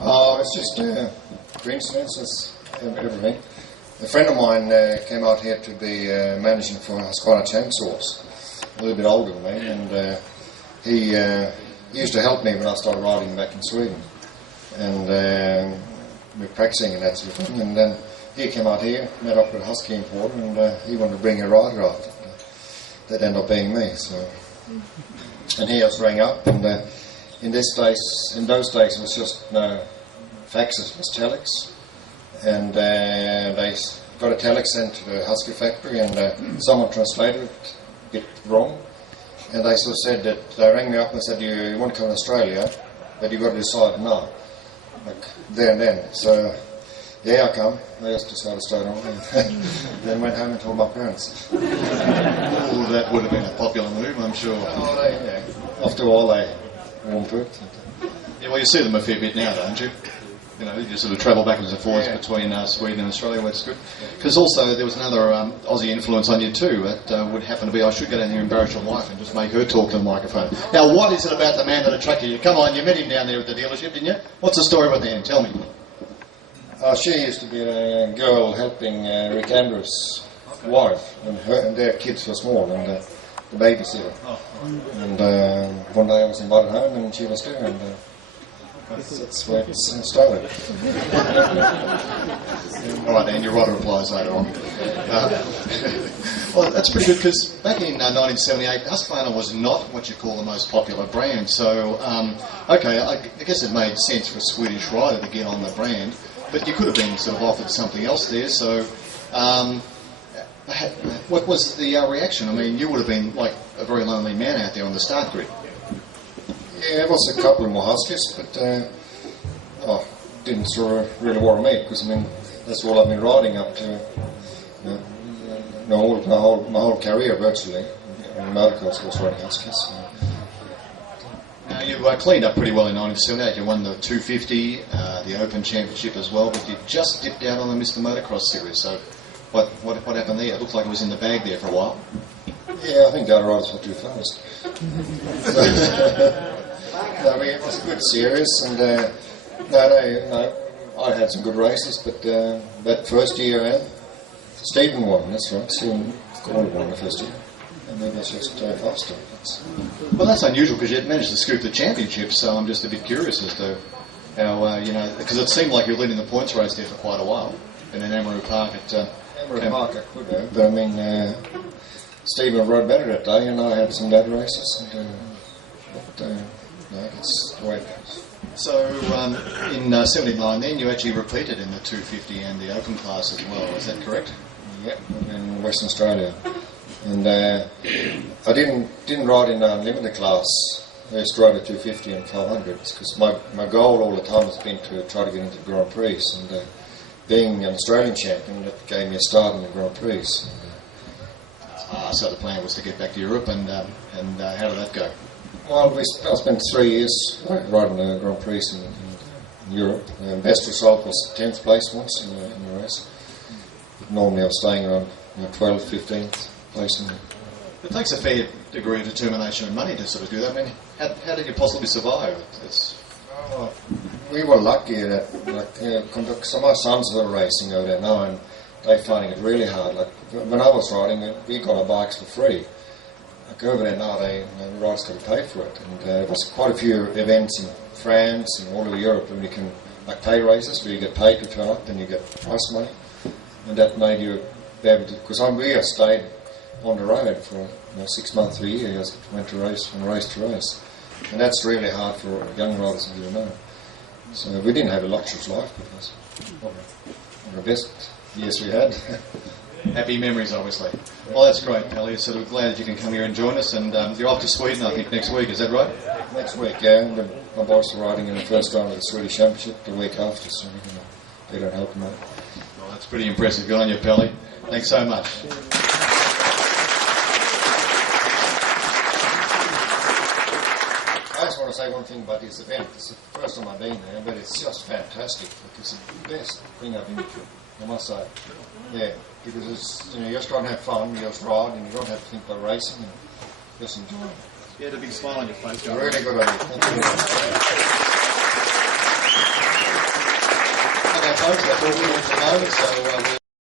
Oh, it's just coincidences, everything. A friend of mine came out here to be managing for Husqvarna chainsaws, a little bit older than me, and he used to help me when I started riding back in Sweden. And we're practicing and that sort of thing. And then he came out here, met up with a husky importer, and he wanted to bring a rider out. That ended up being me. So, and he just rang up, and in those days it was just no faxes, it was telex, and they got a telex sent to the husky factory, and someone translated it a bit wrong, and they sort of said that they rang me up and said, you want to come to Australia, but you've got to decide now, like there and then. So yeah, I come. I just decided straight on, and then went home and told my parents. Oh, that would have been a popular move, I'm sure. Oh, after all, they warmed to it. Yeah, well, you see them a fair bit now, don't you? You know, you sort of travel backwards and forwards between Sweden and Australia, where it's good. Because also there was another Aussie influence on you too. That would happen to be, I should go down here and embarrass your wife and just make her talk to the microphone. Now, what is it about the man that attracted you? Come on, you met him down there at the dealership, didn't you? What's the story with him? Tell me. She used to be a girl helping Rick Andrews' wife, and their kids were small, and the babysitter. And one day I was invited home, and she was there, and that's where it started. All right, then your rider replies later on. Well, that's pretty good, because back in 1978, Husqvarna was not what you call the most popular brand. So, okay, I guess it made sense for a Swedish rider to get on the brand. But you could have been sort of offered something else there, so what was the reaction? I mean, you would have been like a very lonely man out there on the start grid. Yeah, it was a couple more huskies, but didn't sort of really worry me, because I mean, that's all I've been riding up to my whole career virtually. In MotorAUS I was riding huskies. So. Now, you cleaned up pretty well in 1978. You won the 250, the Open Championship as well, but you just dipped out on the Mr. Motocross series. So what happened there? It looked like it was in the bag there for a while. Yeah, I think the other riders were too fast. It was a good series, and I had some good races, but that first year, Stephen won, that's right. Stephen won the first year. And then it's just faster. Well, that's unusual, because you managed to scoop the championship, so I'm just a bit curious as to how, because it seemed like you were leading the points race there for quite a while, and in Amaru Park Amaru Park I could have, but I mean, Stephen rode better that day, and I had some bad races, and, it's the way it goes. So, in 79 then, you actually repeated in the 250 and the Open class as well, is that correct? Yep, in Western Australia. And I didn't ride in the unlimited class. I used to ride at 250 and 500s, because my goal all the time has been to try to get into the Grand Prix, and being an Australian champion, that gave me a start in the Grand Prix. So the plan was to get back to Europe, and how did that go? Well, I spent 3 years riding the Grand Prix in Europe. Best result was 10th place once in the race. But normally I was staying around 12th, 15th. It takes a fair degree of determination and money to sort of do that. I mean, how did you possibly survive? We were lucky that, some of my sons are racing over there now, and they're finding it really hard. Like when I was riding, we got our bikes for free. Like over there now, the riders got to pay for it, and there was quite a few events in France and all over Europe, and you can pay races where you get paid to turn up, and you get prize money, and that made you be able to. Because we have stayed on the road for 6 months to a year. Just went to race from race to race, and that's really hard for young riders to do now. So we didn't have a luxurious life, but it was one of the best years we had. Happy memories, obviously. Well, that's great, Pelle. So we're glad that you can come here and join us, and you're off to Sweden, I think, next week. Is that right? Next week, yeah. My boys are riding in the first round of the Swedish Championship the week after, so they don't help them out. Well, that's pretty impressive. Good on you, Pelle. Thanks so much. I just want to say one thing about this event. It's the first time I've been there, but it's just fantastic. It's the best thing I've been to, I must say. Yeah, because it's, you just try and have fun, you just ride, and you don't have to think about racing, and just enjoy it. You had a big smile on your face, John. Really good idea. Thank you. folks. That's all we need to know. So